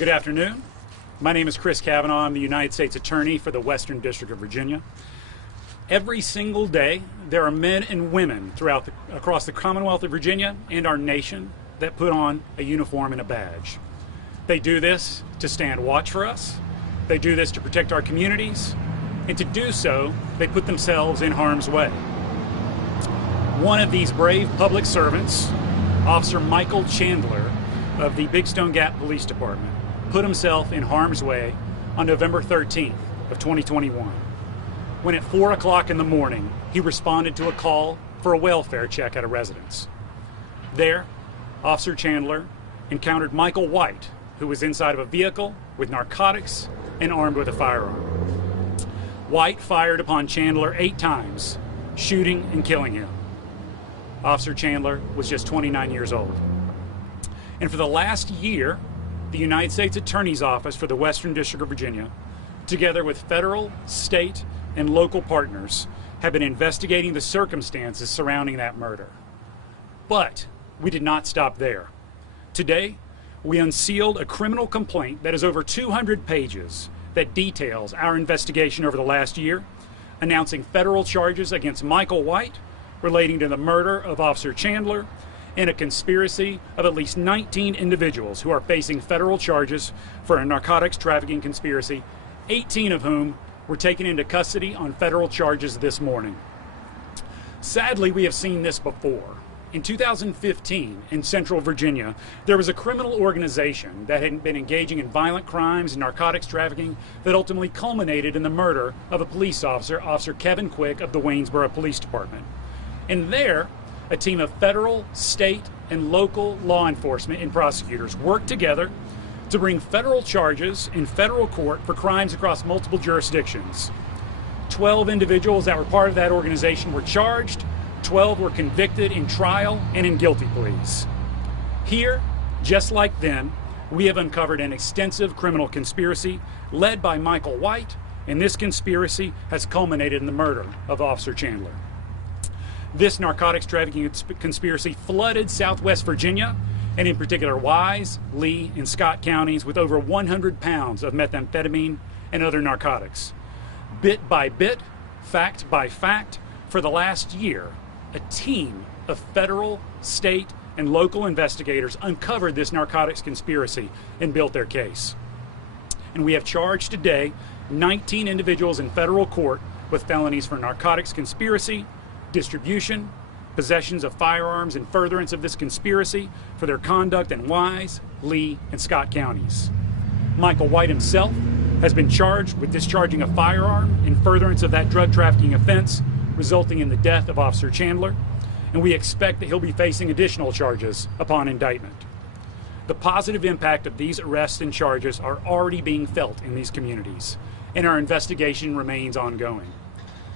Good afternoon. My name is Chris Kavanaugh. I'm the United States Attorney for the Western District of Virginia. Every single day, there are men and women across the Commonwealth of Virginia and our nation that put on a uniform and a badge. They do this to stand watch for us. They do this to protect our communities. And to do so, they put themselves in harm's way. One of these brave public servants, Officer Michael Chandler of the Big Stone Gap Police Department, put himself in harm's way on November 13th of 2021, when at 4 o'clock in the morning, he responded to a call for a welfare check at a residence. There, Officer Chandler encountered Michael White, who was inside of a vehicle with narcotics and armed with a firearm. White fired upon Chandler 8 times, shooting and killing him. Officer Chandler was just 29 years old. And for the last year, the United States Attorney's Office for the Western District of Virginia, together with federal, state, and local partners, have been investigating the circumstances surrounding that murder. But we did not stop there. Today, we unsealed a criminal complaint that is over 200 pages that details our investigation over the last year, announcing federal charges against Michael White relating to the murder of Officer Chandler and a conspiracy of at least 19 individuals who are facing federal charges for a narcotics trafficking conspiracy, 18 of whom were taken into custody on federal charges this morning. Sadly, we have seen this before. In 2015, in Central Virginia, there was a criminal organization that had been engaging in violent crimes and narcotics trafficking that ultimately culminated in the murder of a police officer, Officer Kevin Quick of the Waynesboro Police Department. And there, a team of federal, state, and local law enforcement and prosecutors worked together to bring federal charges in federal court for crimes across multiple jurisdictions. 12 individuals that were part of that organization were charged, 12 were convicted in trial and in guilty pleas. Here, just like then, we have uncovered an extensive criminal conspiracy led by Michael White, and this conspiracy has culminated in the murder of Officer Chandler. This narcotics trafficking conspiracy flooded Southwest Virginia, and in particular Wise, Lee, and Scott counties with over 100 pounds of methamphetamine and other narcotics. Bit by bit, fact by fact, for the last year, a team of federal, state, and local investigators uncovered this narcotics conspiracy and built their case. And we have charged today 19 individuals in federal court with felonies for narcotics conspiracy, distribution, possessions of firearms in furtherance of this conspiracy for their conduct in Wise, Lee, and Scott counties. Michael White himself has been charged with discharging a firearm in furtherance of that drug trafficking offense, resulting in the death of Officer Chandler, and we expect that he'll be facing additional charges upon indictment. The positive impact of these arrests and charges are already being felt in these communities, and our investigation remains ongoing.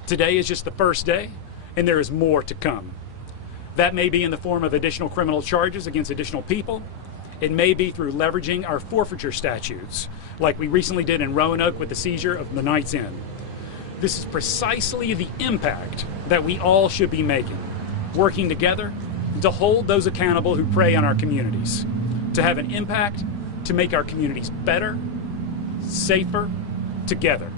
Today is just the first day, and there is more to come. That may be in the form of additional criminal charges against additional people. It may be through leveraging our forfeiture statutes, like we recently did in Roanoke with the seizure of the Knight's Inn. This is precisely the impact that we all should be making, working together to hold those accountable who prey on our communities, to have an impact to make our communities better, safer, together.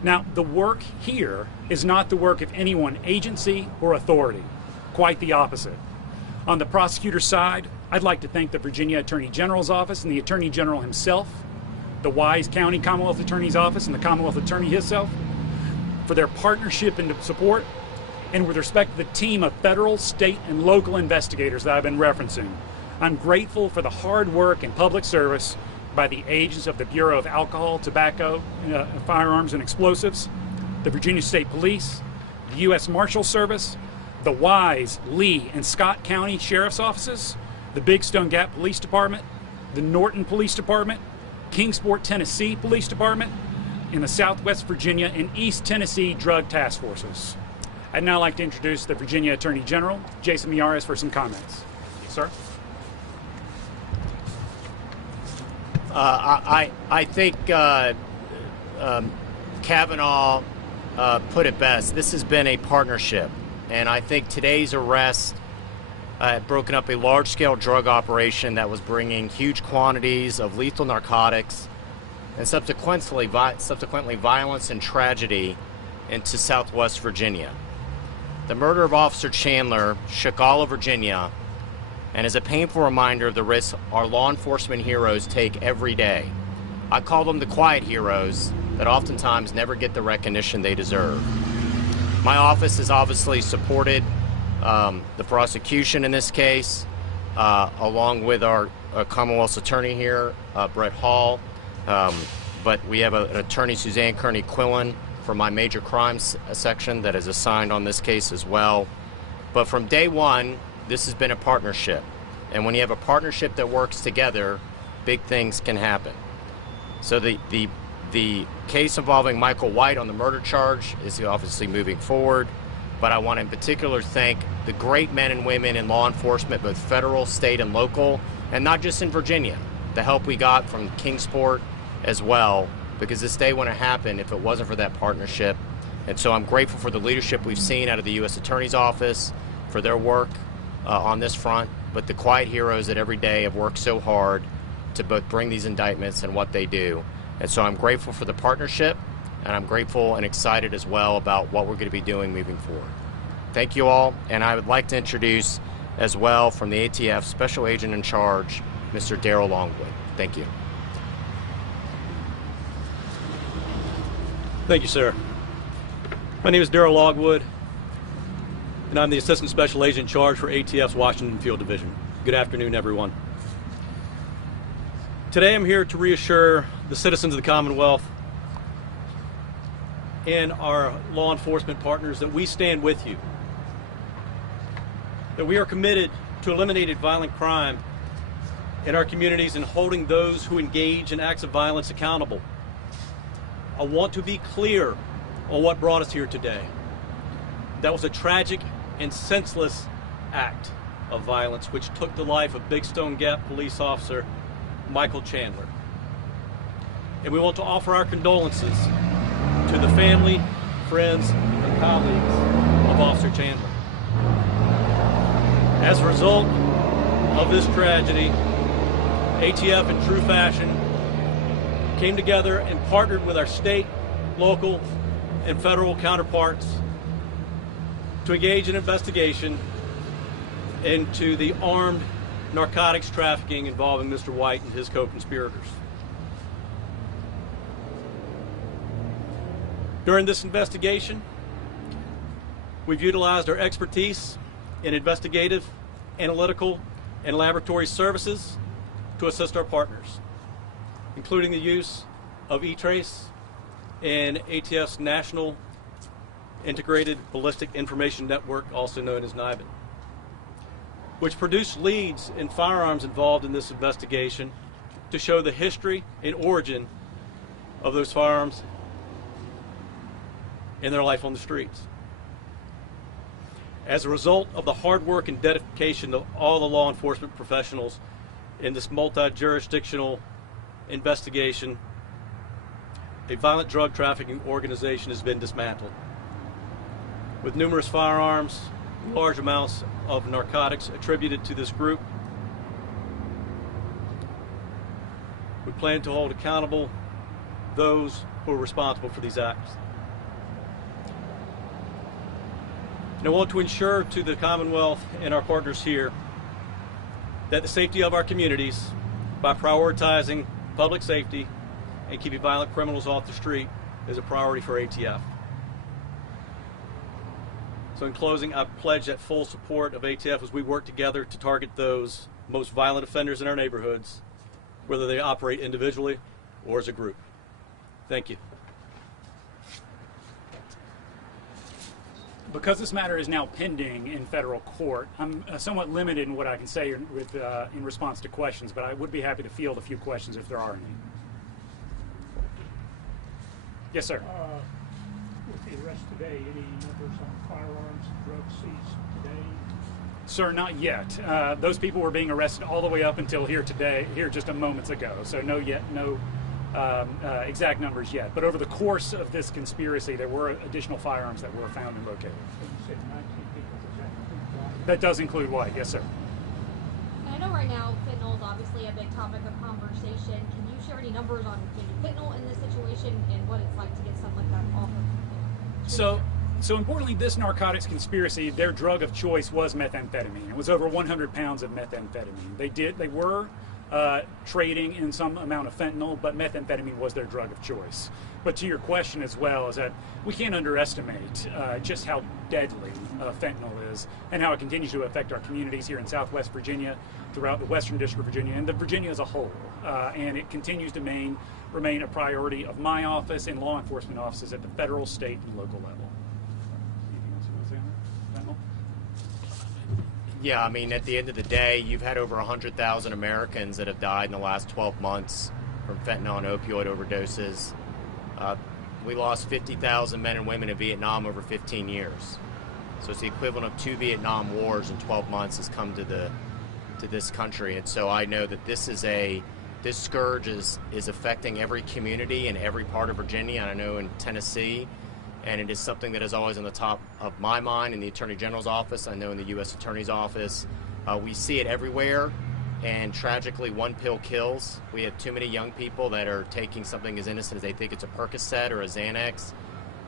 Now, the work here is not the work of any one agency or authority. Quite the opposite. On the prosecutor side, I'd like to thank the Virginia Attorney General's Office and the Attorney General himself, the Wise County Commonwealth Attorney's Office and the Commonwealth Attorney himself for their partnership and support, and with respect to the team of federal, state, and local investigators that I've been referencing. I'm grateful for the hard work and public service by the agents of the Bureau of Alcohol, Tobacco, Firearms, and Explosives, the Virginia State Police, the U.S. Marshal Service, the Wise, Lee, and Scott County Sheriff's Offices, the Big Stone Gap Police Department, the Norton Police Department, Kingsport, Tennessee Police Department, and the Southwest Virginia and East Tennessee Drug Task Forces. I'd now like to introduce the Virginia Attorney General, Jason Miyares, for some comments. Sir? I think Kavanaugh put it best. This has been a partnership, and I think today's arrest had broken up a large-scale drug operation that was bringing huge quantities of lethal narcotics and subsequently violence and tragedy into Southwest Virginia. The murder of Officer Chandler shook all of Virginia and is a painful reminder of the risks our law enforcement heroes take every day. I call them the quiet heroes that oftentimes never get the recognition they deserve. My office has obviously supported the prosecution in this case, along with our Commonwealth's attorney here, Brett Hall. But we have an attorney, Suzanne Kearney-Quillen, from my major crimes section that is assigned on this case as well. But from day one, this has been a partnership. And when you have a partnership that works together, big things can happen. So the case involving Michael White on the murder charge is obviously moving forward. But I want to in particular thank the great men and women in law enforcement, both federal, state, and local, and not just in Virginia. The help we got from Kingsport as well, because this day wouldn't have happened if it wasn't for that partnership. And so I'm grateful for the leadership we've seen out of the U.S. Attorney's Office for their work on this front, but the quiet heroes that every day have worked so hard to both bring these indictments and what they do. And so I'm grateful for the partnership, and I'm grateful and excited as well about what we're going to be doing moving forward. Thank you all, and I would like to introduce as well from the ATF Special Agent in Charge, Mr. Daryl Longwood. Thank you. Thank you, sir. My name is Daryl Longwood, and I'm the Assistant Special Agent in Charge for ATF's Washington Field Division. Good afternoon, everyone. Today I'm here to reassure the citizens of the Commonwealth and our law enforcement partners that we stand with you, that we are committed to eliminating violent crime in our communities and holding those who engage in acts of violence accountable. I want to be clear on what brought us here today. That was a tragic and senseless act of violence which took the life of Big Stone Gap police officer Michael Chandler. And we want to offer our condolences to the family, friends, and colleagues of Officer Chandler. As a result of this tragedy, ATF in true fashion came together and partnered with our state, local, and federal counterparts to engage in investigation into the armed narcotics trafficking involving Mr. White and his co-conspirators. During this investigation, we've utilized our expertise in investigative, analytical, and laboratory services to assist our partners, including the use of E-Trace and ATF's National Integrated Ballistic Information Network, also known as NIBIN, which produced leads in firearms involved in this investigation to show the history and origin of those firearms and their life on the streets. As a result of the hard work and dedication of all the law enforcement professionals in this multi-jurisdictional investigation, a violent drug trafficking organization has been dismantled, with numerous firearms, large amounts of narcotics attributed to this group. We plan to hold accountable those who are responsible for these acts. And I want to ensure to the Commonwealth and our partners here that the safety of our communities, by prioritizing public safety and keeping violent criminals off the street, is a priority for ATF. So in closing, I pledge that full support of ATF as we work together to target those most violent offenders in our neighborhoods, whether they operate individually or as a group. Thank you. Because this matter is now pending in federal court, I'm somewhat limited in what I can say in response to questions, but I would be happy to field a few questions if there are any. Yes, sir. With the arrest today, any numbers on firearms and drugs seized today? Sir, not yet. Those people were being arrested all the way up until here just a moments ago. So no exact numbers yet. But over the course of this conspiracy, there were additional firearms that were found and located. So you said 19 people, was that include drivers? That does include white, yes, sir. And I know right now fentanyl is obviously a big topic of conversation. Can you share any numbers on maybe fentanyl in this situation and what it's like to get something like that off of? So importantly, this narcotics conspiracy, their drug of choice was methamphetamine. It was over 100 pounds of methamphetamine. They were trading in some amount of fentanyl, but methamphetamine was their drug of choice. But to your question as well, is that we can't underestimate just how deadly fentanyl is and how it continues to affect our communities here in Southwest Virginia, throughout the Western District of Virginia, and the Virginia as a whole. And it continues to remain a priority of my office and law enforcement offices at the federal, state, and local level. Anything else you want to say on fentanyl? Yeah, I mean, at the end of the day, you've had over 100,000 Americans that have died in the last 12 months from fentanyl and opioid overdoses. We lost 50,000 men and women in Vietnam over 15 years. So it's the equivalent of 2 Vietnam wars in 12 months has come to this country. And so I know that this scourge is affecting every community in every part of Virginia, and I know in Tennessee. And it is something that is always on the top of my mind in the Attorney General's office. I know in the U.S. Attorney's office. We see it everywhere, and tragically, one pill kills. We have too many young people that are taking something as innocent as they think it's a Percocet or a Xanax,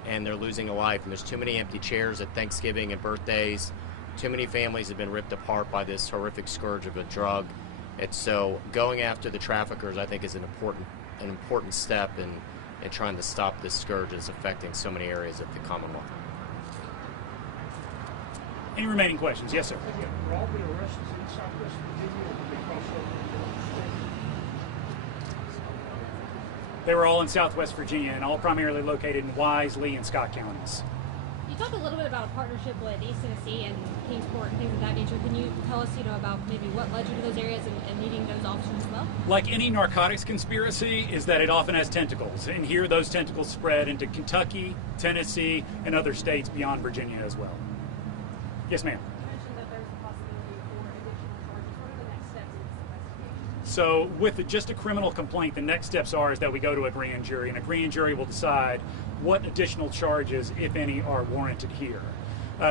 and they're losing a life. And there's too many empty chairs at Thanksgiving and birthdays. Too many families have been ripped apart by this horrific scourge of a drug. And so going after the traffickers, I think, is an important step in trying to stop this scourge that's affecting so many areas of the Commonwealth. Any remaining questions? Yes, sir. Were all the arrests in Southwest Virginia, or did they cross over into other states? They were all in Southwest Virginia and all primarily located in Wise, Lee, and Scott counties. You talked a little bit about a partnership with East Tennessee and Kingsport and things of that nature. Can you tell us, about maybe what led you to those areas and needing those officers as well? Like any narcotics conspiracy, is that it often has tentacles, and here those tentacles spread into Kentucky, Tennessee, and other states beyond Virginia as well. Yes, ma'am. You mentioned that there's a possibility for additional charges. What are the next steps in this investigation? So with just a criminal complaint, the next steps are that we go to a grand jury, and a grand jury will decide what additional charges, if any, are warranted here.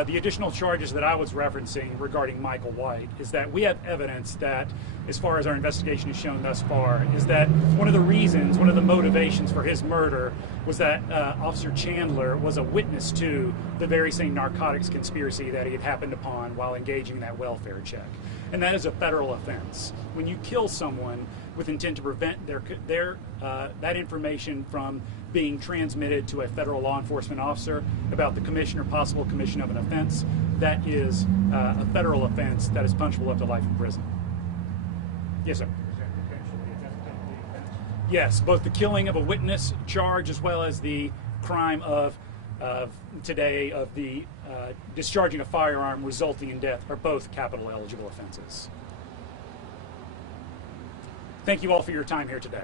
The additional charges that I was referencing regarding Michael White is that we have evidence that, as far as our investigation has shown thus far, is that one of the motivations for his murder was that Officer Chandler was a witness to the very same narcotics conspiracy that he had happened upon while engaging in that welfare check. And that is a federal offense. When you kill someone with intent to prevent that information from being transmitted to a federal law enforcement officer about the commission or possible commission of an offense, that is a federal offense that is punishable up to life in prison. Yes, sir. Is that potentially a death penalty offense? Yes, both the killing of a witness charge as well as the crime of the discharging a firearm resulting in death are both capital eligible offenses. Thank you all for your time here today.